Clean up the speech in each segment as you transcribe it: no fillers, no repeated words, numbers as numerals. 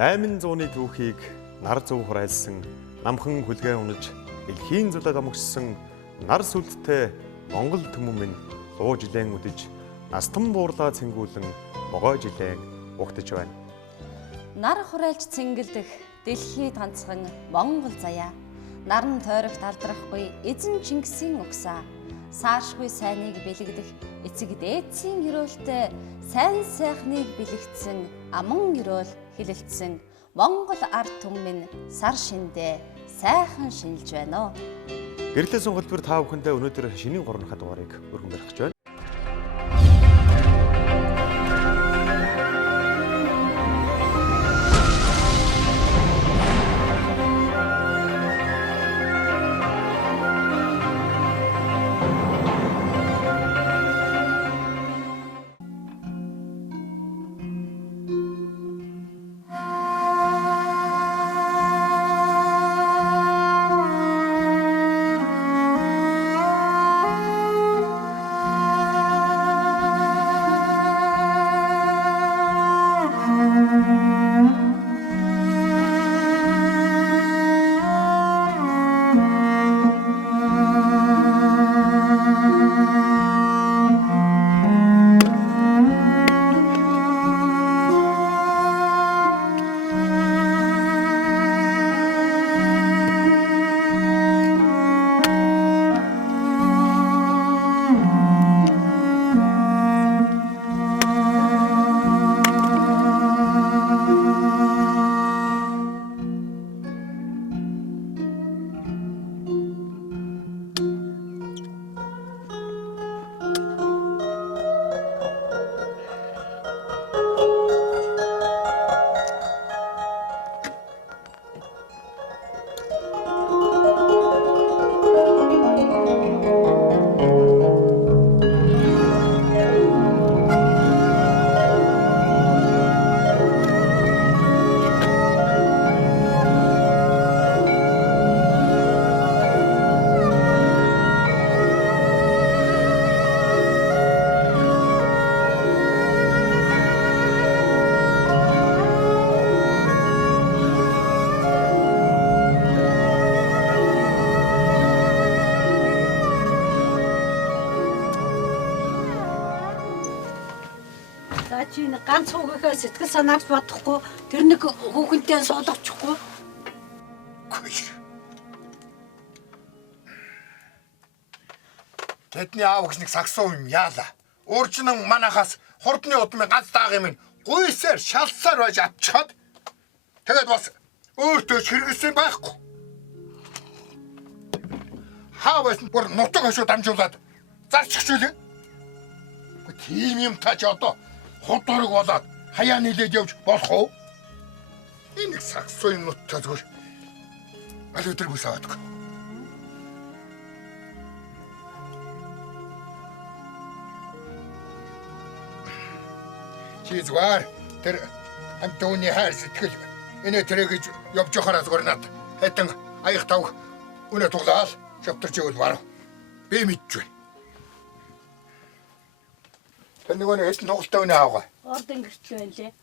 Дайман зууны түүхийг нар зөв хураалсан, намхан хүлгээ унаж, дэлхийн зулаад омгшсон нар сүлдтэй Монгол түмэн минь луу жилэн үдэж, настан буурлаа цэнгүүлэн могой жилэн угтаж байна. Нар хураалж цэнгэлдэх дэлхийд ганцхан Монгол заяа. Наран тойрогт алдрахгүй эзэн Чингисийн угсаа. Саашгүй сайныг бэлэгдэх эцэг дээдсийн өрөөлтэй сайн сайхныг бэлэгдсэн аман өрөөл хилэлцсэн Монгол ард түмэн сар шиндээ сайхан шинэлж байна. Гэрлээ сонголтбор та бүхэндээ өнөөдөр шинийн 3 дахь дугаарыг өргөн барих гэж байна. Чинь ганц хүүгийнхээ сэтгэл санаач бодохгүй тэр нэг хүүхэнтэй суулгачихгүй. Тэдний аав гэж нэг сагсуу юм яала. Уурчнан манахаас хурдны удмын ганц дааг юм гуйсаар шалсаар байж авчихад тэгээд бас өөртөө хэрэгсэн байхгүй. Хаавас бүр нутаг хашуу дамжуулаад зарчихжүүлээ. Тийм юм тач одоо худург болоод хаяа нийлээд явж болох уу? Энэ сагсуу юм нутгаа зүгээр аль өдөр бүсаадаг. Чи зүгээр тэр амтууны хайр сэтгэл энэ тэрэгж явж явахаар зүгээр над хайтан аяг тавх өнө туглаал шавтарч ивэл барав. Би мэдчихвэ. Нөгөө нэг хэдэн тоглолттой үнэ аавгаа. Ордон гэртэл байна лээ.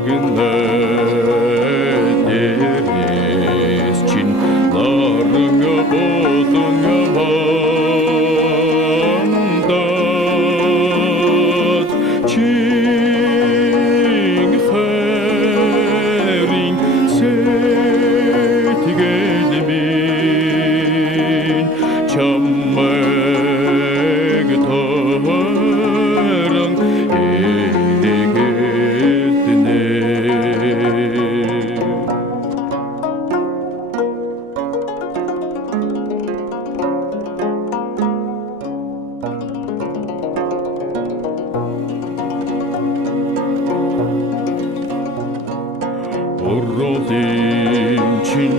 Magnet is chin Уролын чин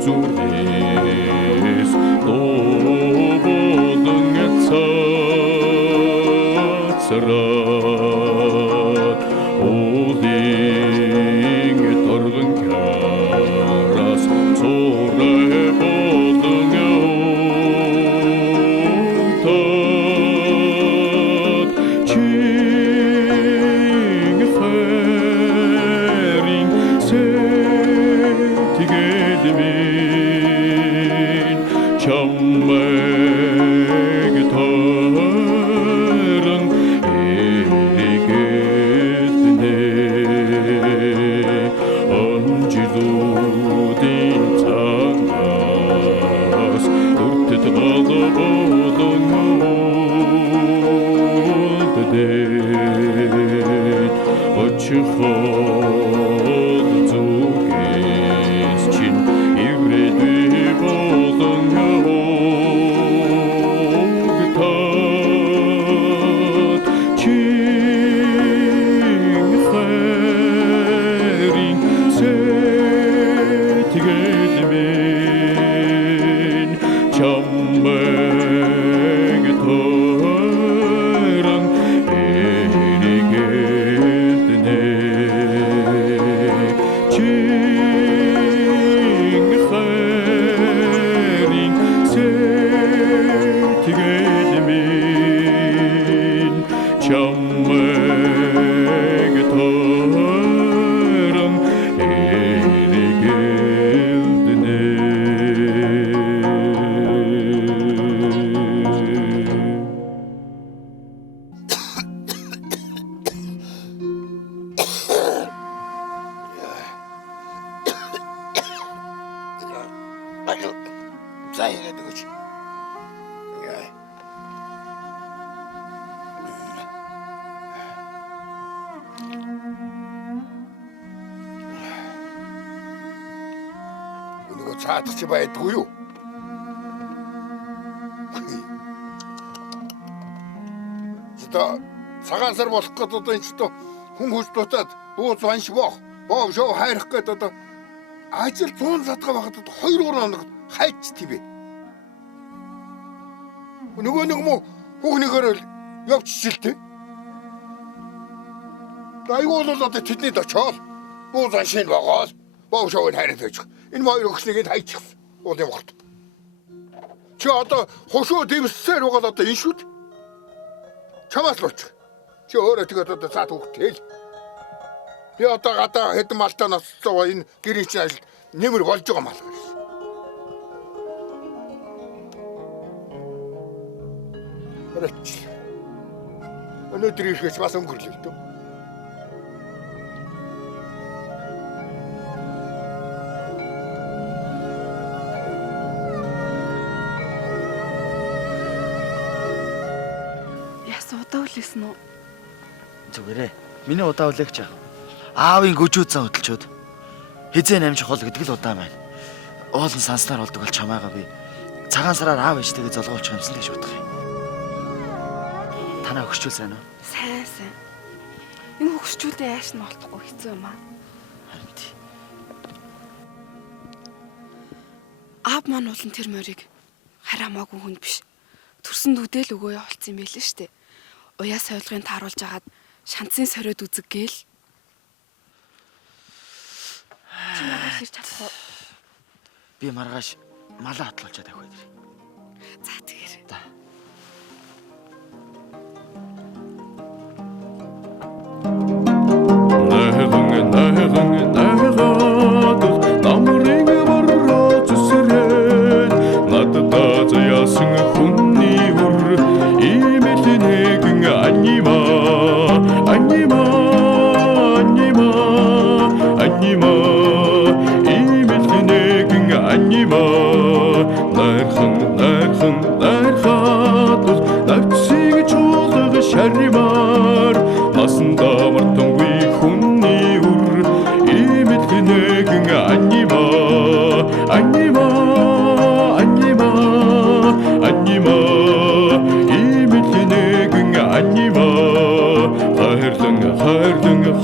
үзүүрээс дуудан цацраад уулын торгон карас цорэ болон утад чин хэрин сэтгэлмин чаммэг торон эргэднэ онжилуудын цагаас үртэт голоболон улддэд очиход зүгээс чин иврэдэ болон улдтад чин хэрин сэтгэлмин чаммэг торон эргэднэ чин хэрин сэтгэлмин чаммэг торон эргэднэ. 아주 사이가 되고지. 우리가 차트치 봐야 도요. 진짜 사간살 болох гэдэг энэ ч то хүн хүч дутаад бууз ванш боо шоо хайрах гэдэг одоо ажил 100 задгаа байхад 2-3 хоног хайч тийбэ. Нөгөө нэг мө хүүхнийгээр явчихжээ. Айгуул бол одоо тэдний очоод бууз ваншин богоод боо шоог хайрах гэж. Энэ хоёр өгснгийг хайчихсан. Уул юм хот. Чи одоо хошоо дэвсээр байгаа одоо энэ шүүд. Чамаас л уч. Чи өөрөө тэгээд одоо цаад хөвгтэй л. Би одоо гадаа хэдэн малтаа ноцлоо энэ гэрийн чинь ажил нэмэр болж байгаа мал гэж. Хөрөч. Өнөөдөр ирэхээс бас өнгөрлөө л дөө. Яс удаа үлээсэн үү? Зүгээрээ. Миний удаа үлээх жаа. Аавын гүжүүд зан хөдөлчөөд хизээ намж хол гэдэг л удаа маань. Уулын санснаар болдог бол чамаагаа би цагаан сараар аав ээжтэйгээ золгоолчих юмсан л гэж бодох юм. Танаа өгчүүл сайн уу? Сайн сайн. Энэ хөгшчүүдээ яаш нь олдохгүй хэцүү юм аа. Харин тий. Аав маань улан тэр морийг хараамаагүй хүнд биш. Төрсөн дүүдэл өгөө явуулсан юм байлээ штэ. Уяа сойлгын тааруулж агаад шанцын сориод үзэг гээл. Чи маргааш ирч чадах уу? Би маргааш малаа хатлуулчаад авах байдаг. За тэгэр. За. Намрыг бороо зүсрээд надад заяасан хүний үр имэл нэгэн анима имэл нэгэн анима найрхан навчиг чуулга шаримар насан дамартангүй хүний үр имэл нэгэн анима имэл нэгэн анима хайрлан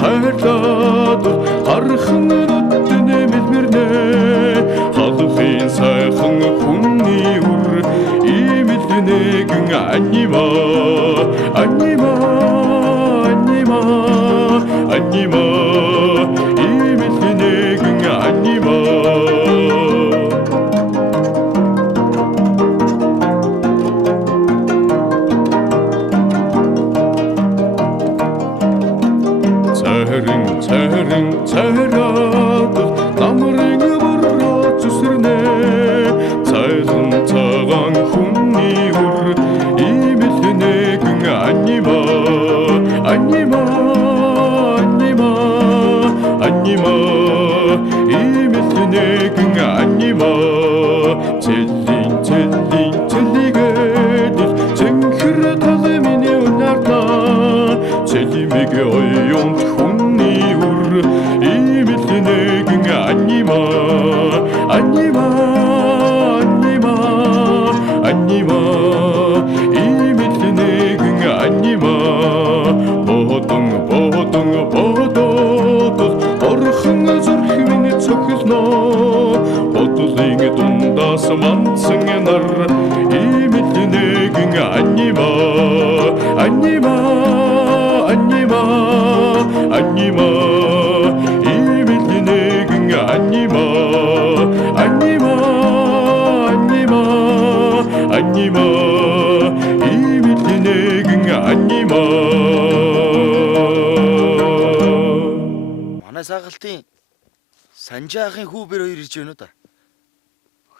хайрлаад гархан 아니마 아니마 아니마 아니마 이밀리네 그 아니마 차라도 나무랭이 불러 주스르네 자연 차강 훈니우르 이밀리네 그 아니마 아니마 아니마 아니마 이밀리네 그 아니마 젤리게들 쟁크르 탈레미니 운나타 젤리미게 어이용 훈니우르 이밀리네 그 아니마 아니마 아니마 아니마 이밀리네 그 아니마 보동 орхон зүрхмийн цохилно бодлын дундаас манцэн нар и밀liне гин анима анима анима анима и밀liне гин анима анима анима анима и밀liне гин анима Сагалтын Санжаахын хүү бэр хоёр ирж байна уу да.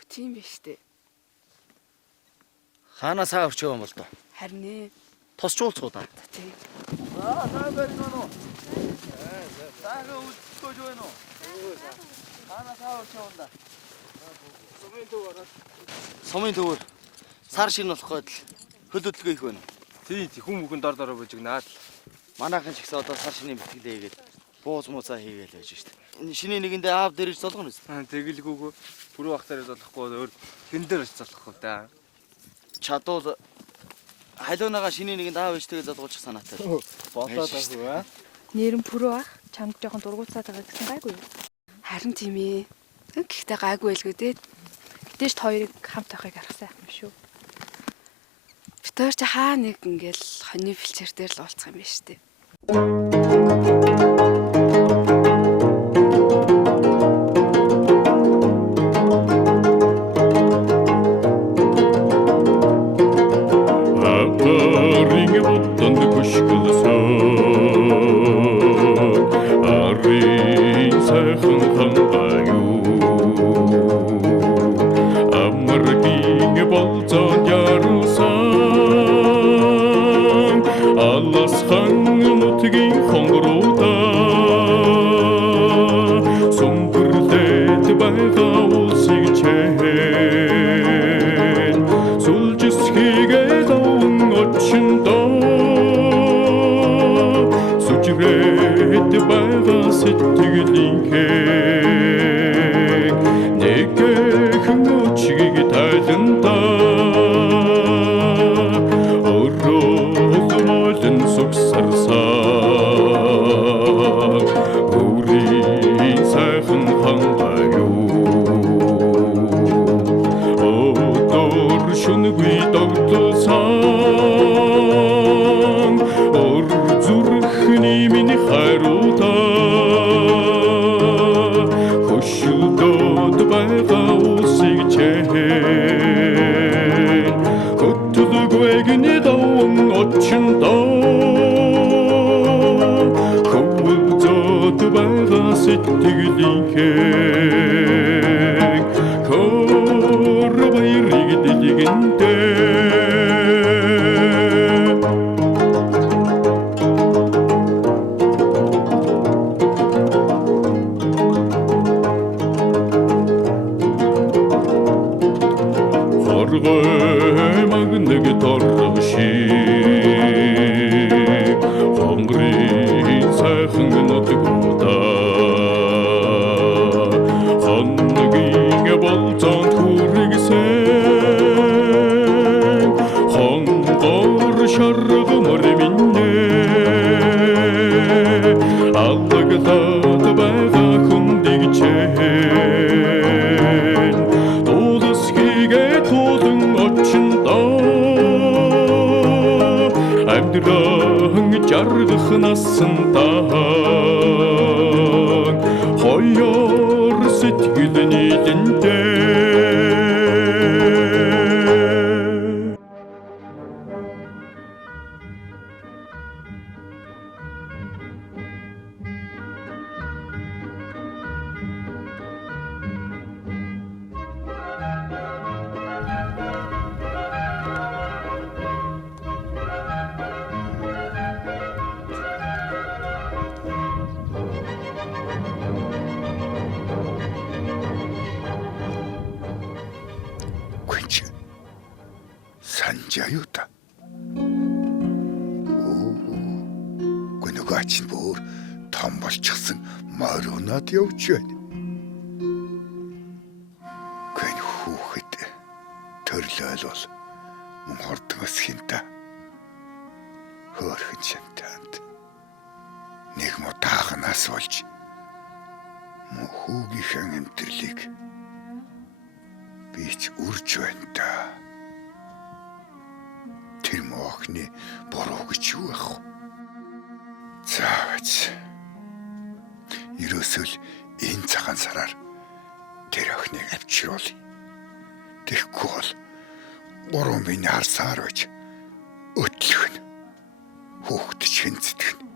Тийм биш үү? Хаана саа орч байгаа юм бол доо. Харин ээ. Тосчуулцгоо да. Тийм. Саа барьна уу? Саага үлдэхгүй байна уу? Хаана саа орч байгаа юм да. Сумын төвөр. Сар шин болох гээд л хөл хөдөлгөө их байна. Тийм хүн дор дороо божигнаад. Манайхан ч ихсэн одоо сар шинийн бэлтгэлээ хийгээд бууз муцаа хийгээл байж штэ. Шиний нэгэндээ аав дээр ирж золгоно үү? Тэгэлгүйгөө бүрүү ахтаар золохгүй өөр хэн дээр ирж золохгүй да. Чадвал хайлуунага шиний нэгэнд аав ээжтэйгээ залгуулчих санаатай. Болоод агуу аа. Нэрэн пүрөө ах чамд жоохон дургуутсаад байгаа гэсэн гайгүй юу? Харин тийм ээ. Гэхдээ гайгүй байлгүй дээ. Гэтэйч хоёрыг хамт байхыг арах сайхан юм шүү. Бид хоёр чи хаа нэг ингээл хоньны филчер дээр л уулзах юм байна штэ. насан таан хоёр сэтгэлний дэнтэй Гүнч санжаа юу та? Гүнөг ач нь бүр том болчихсон морунад явж байна. Гүн хүүхэд төрлөөл бол мөн хордгоос хинта хөөрхөн шантанд нэг мутаагнаас болж мөн хүүгийнхээ амьдралыг бич үрж байна та. Тэр моохны буруу гэж юу ах вэ? Заавч ерөөсөл энэ цагаан сараар тэр охиныг авчруулъя. Тэгэхгүй бол буруу миний харсаар байж өтлөх нь хүүхэд шинцдэг нь.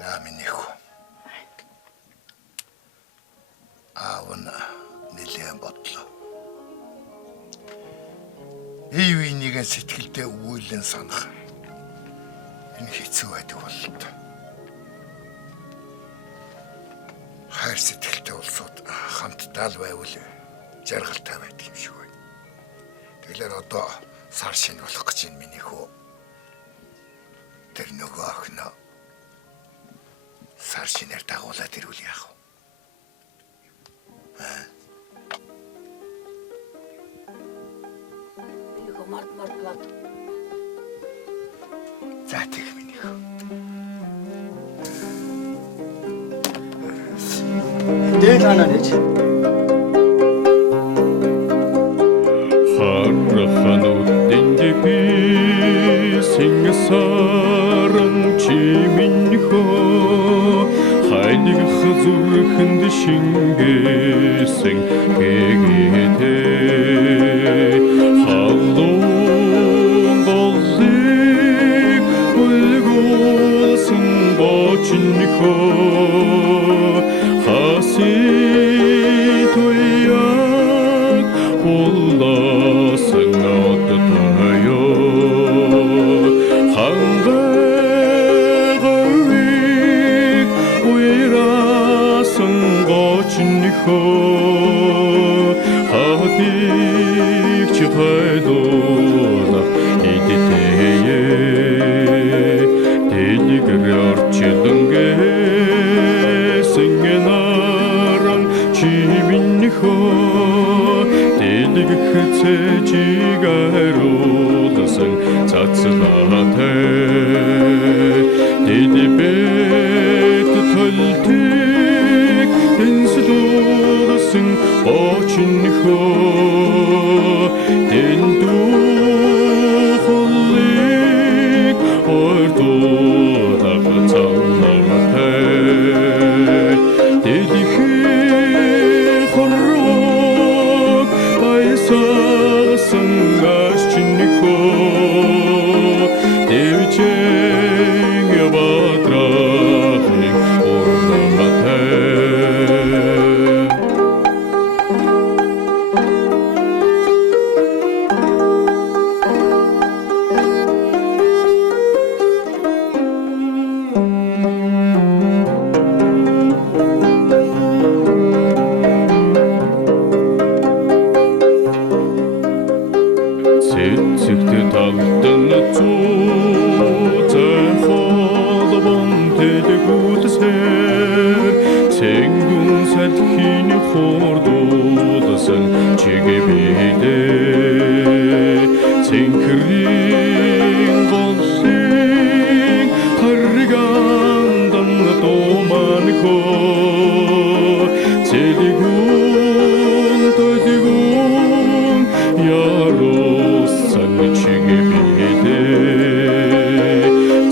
За миний хүү. Аав нь нэлээд бодлоо. Ивэ нэгэн сэтгэлдээ өгүүлэн санах. Энэ хэцүү байдаг боллоо. Хайр сэтгэлтэй улсууд хамтдаа л байвал жаргалтай байдаг юм шиг байна. Тэгэхээр одоо сар шинэ болох гэж байна миний хүү. Тэр нөгөө охиноо сар шинээр дагуулад ирүүл яах вэ? Нэг мард. За тэг миний хүү. Дээд ханаа нэж. Харахануудын дэби синgasаран чиминхо хайныг хазурхэнд шингээсэн гэгэтэ халуун болзыг үлгүүлсэн бочинхо хаси туяг улласан ототойо хангаговик уирасан бочинхо хатик чипайдола идитее дэлгэрчилэнгэ сингэнаран чиминхо дэлгэрцэжигаруулсан цацлаатай дэдэбэт төлтик дэнслүүлсэн бочинхо дэндухоллик ордуудах цаллаатай дэдихи хоррог байсаасан гашчинхо дэвчэн ябатрахник орнаматай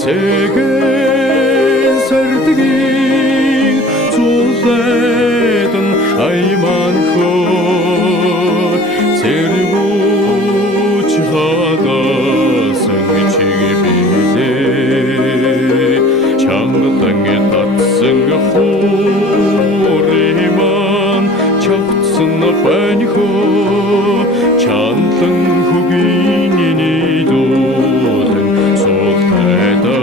새겐 살뜨긴 zulledin aymanko sergu chihadasın çigibide çangtange tatsın horiman çaptsın paniko çantın kuginini dodın sultada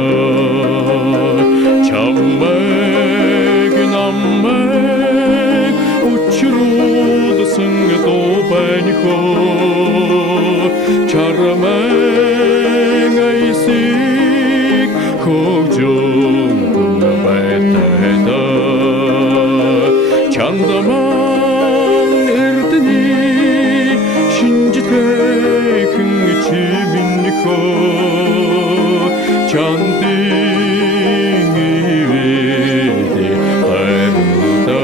çammek nammek uçurudasın do paniko çarmen aysik kokjum baytada çandaman erdini шинжитгэхэн чиминнiko чандын ивэдэ хайрда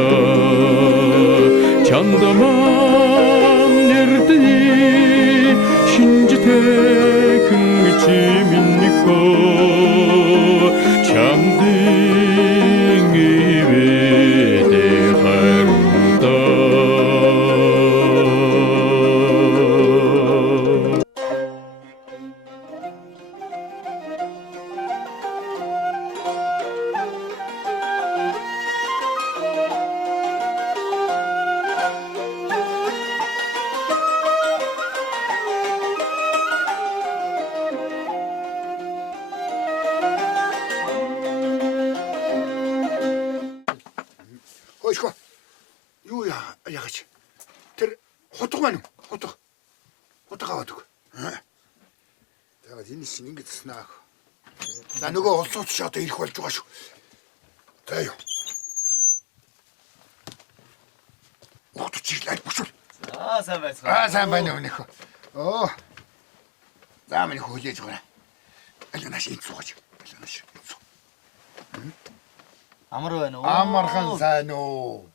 чандаман эрдэни шинжитгэхэн чиминнiko чандын ивэдэ хайрда Хөөшгөө. Юу яагач. Тэр хутга байна уу? Хутга. Хутга аваад өг. Тэгээд энэ шин ингэж снаа. За нөгөө улсууд ч одоо ирэх болж байгаа шүү. За юу. Хутга чиглэл бүшүүл. сайн байцгаа. Сайн байна уу нөхөө. Оо. За минь хөлөөж байгаа. Алганаш ин суугач. Алганаш. Амар байна уу? Амархан сайн уу.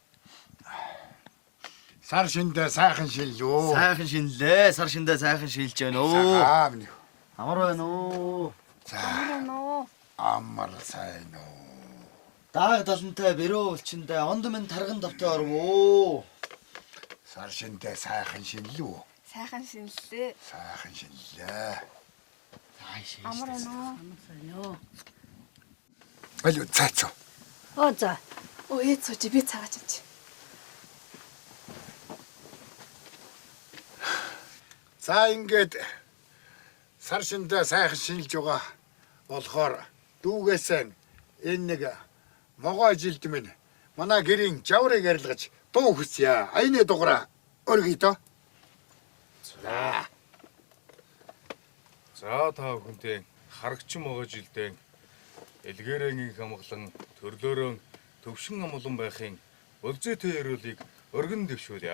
Сар шиндээ сайхан шиллүү. Сайхан шинлээ. Сар шиндээ сайхан шилж байна уу? Аа минь. Амар байна уу? Амар сайн уу. Дааг далантай бэрөө улчиндээ онд минь тарган давтай орвоо. Сар шиндээ сайхан шиллүү. Сайхан шинэллээ. Сайхан шиллээ. Амар байна уу? Аль цаац. Оо за. Оо ээж сууж би цагаач ич. За ингээд сар шиндээ сайхан шинэлж байгаа болохоор дүүгээсээ энэ нэг могоо жилд минь манай гэрийн жаврыг арилгаж дуу хүсье. Аяны дугаараа өргөе дөө. За та бүхэндээ харагчин могоо жилдээ элгээрэнгийн хамглан төрлөөрөө төвшин амлан байхын улзээтэй өрөөлийг өргөн дэвшүүлье.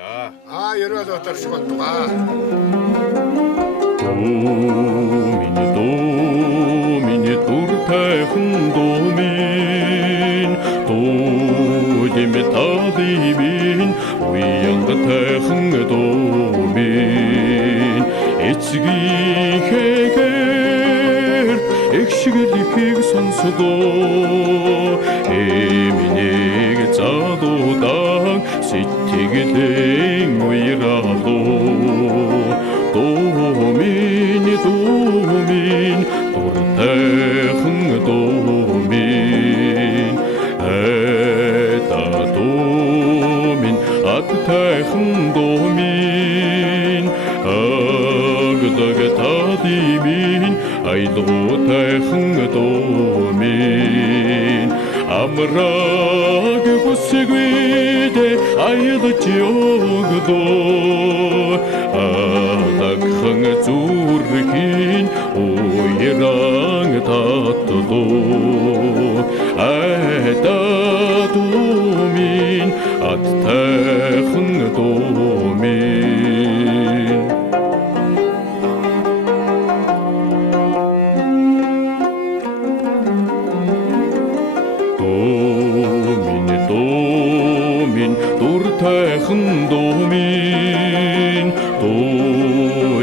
Ерөөл отор шугалтгаа. Домини туртайхан домин димэтадибин уянгатайхан домин эцгийнхээгээр экшигэлихийг сонсдоо эминийг задуудаан сэтгэлэн уйраалуу домин туртайхан домин эта домин attайхан домин агдагтадимин айлгуутайхан домин амраг бүсгүйдэ аялж өгдөө адагхан зүрхийн уйран татлуу айта домин attайхан домин домин туртайхан домин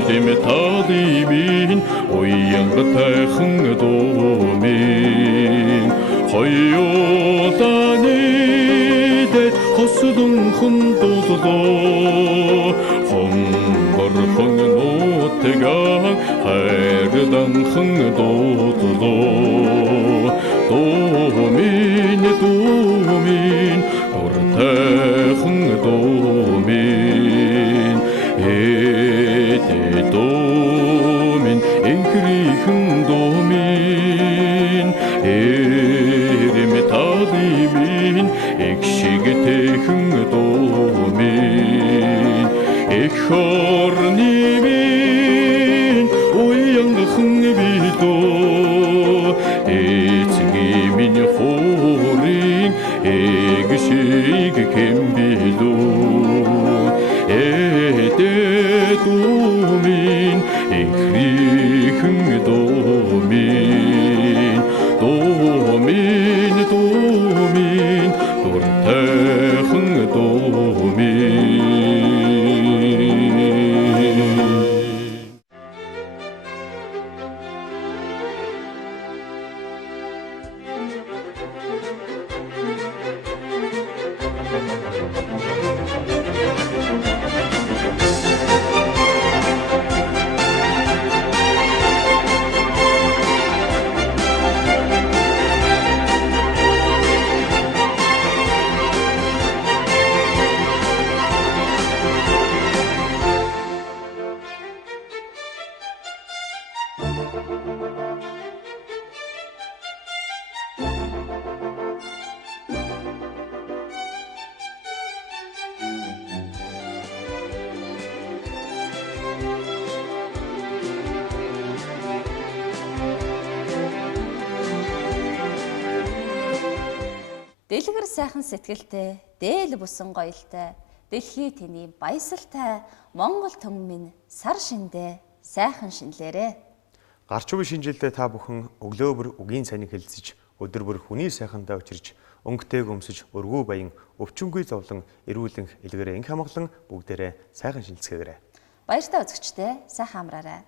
димэтадибин уянгатайхан домин хоёулааны дэд хослон хөндөөлөө хонгорхон нутгаар хайрдан хөндөөлөө Домин уртайхан домин домин инкрихэн домин эремтадимин экшигтэхэн домин эхорнимин уянгахан бидо эцги миний хорин эгшиг кэмбидо домин эхрихэн домин домин домин уртайхан домин Дэлгэр сайхан сэтгэлтэй, дээл бүсэн гоёлтой, дэлхий тэний баясалтай, Монгол төмөн минь сар шиндээ сайхан шинлээрээ. Гарч буй шинжилдээ та бүхэн өглөө бүр үгийн сайныг хэлэлцэж, өдөр бүр хүний сайхандаа учирч, өнгөтэйг өмсөж, өргөө баян, өвчнгүй зовлон, эрүүлэн, илгэрээ инх хамглан бүгдээрээ сайхан шинэлцгээгээрэй. Баяртай үзэгчдээ сайхан амраарай.